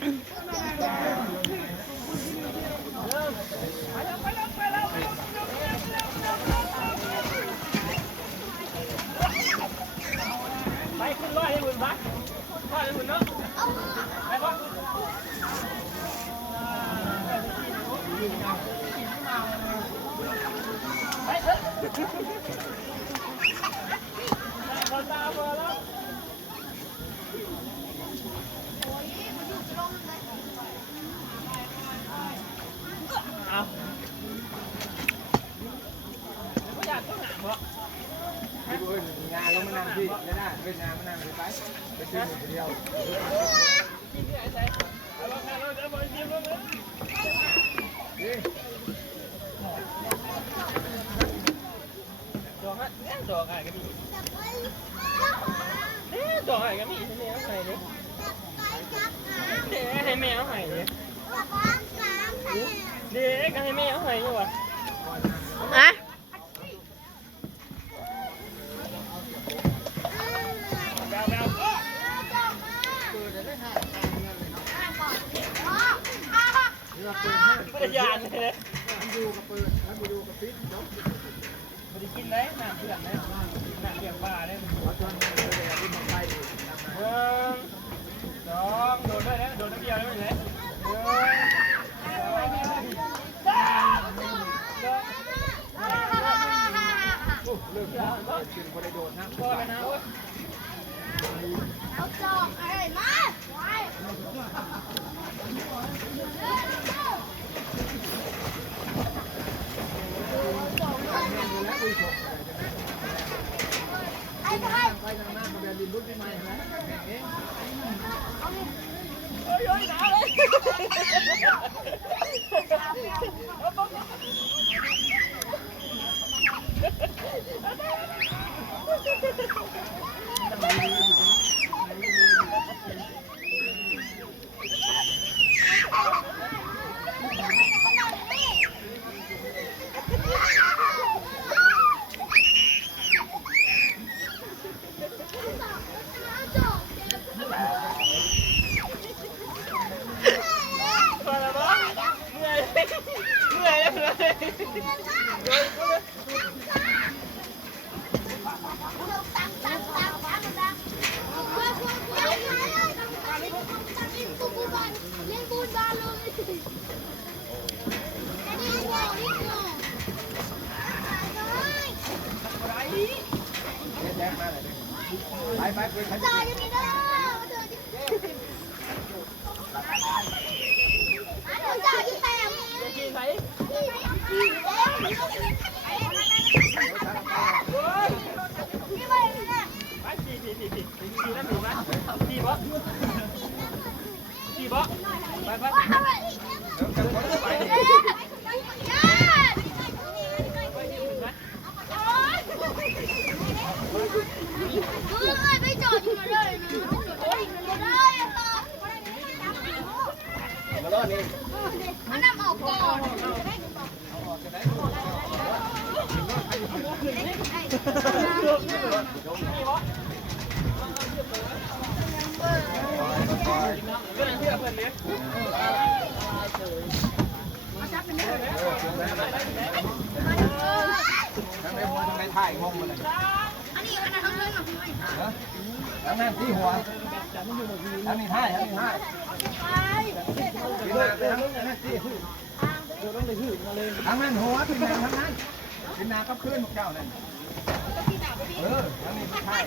ไปขึ้นร้อยให้บุญพักร้อยให้บุญเนาะไปปะไปเถอะพอตาพอแล้วเอาไม่อยากต้องหาเพราะงานแล้วมันนั่งที่ไม่ได้เป็นงานมันนั่งไปไปซื้อหมูเดียวกินที่ไหนใส่เอาลองกันเราจะไปกินแล้วนะดอกฮะเนี่ยดอกอะไรก็มีเนี่ยดอกอะไรก็มีที่นี่เอาไงเนี่ยเด็กให้แม่เอาไงเนี่ยเด็กให้แม่เอาไงอยู่วะอะไม่ได้ยานเลยดูกับปืนแล้วดูกับปิ๊กเนาะไม่ได้กินเลยน้ำเพื่อนเลยน้ำเลี้ยงปลาเลยโดนด้วยนะโดนน้ำเดียวเลยเลยเลิกแล้วกินคนได้โดนนะก็เลยนะเอาจอกอะไรมาไอ้ไทยไปทางหน้ามาเดินดินรุ่นปีใหม่นะโอ้ยหนาวไปไปไปไปจออยู่นี่เด้อจออยู่แปม กินไหมไปขี่นั่นถูกไหมขี่บอขี่บอไปไปไปจอดอยู่เลยมาล้อนี่มันนำออกก่อนทำไมถ่ายงงมาเลย อันนี้ทั้งเรื่องของพี่ทั้งนั้นที่หัวทั้งนี้ถ่ายทั้งนี้ถ่ายทั้งนั้นหัวเป็นนางทั้งนั้นเป็นนางก็ขึ้นพวกเจ้าเลยทั้งนี้ถ่าย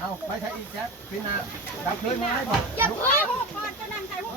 เอาไปใช้อีกแจ๊บเป็นนางดับขึ้นมาให้บอก อย่าเพิ่งก่อนจะนั่งใครพวก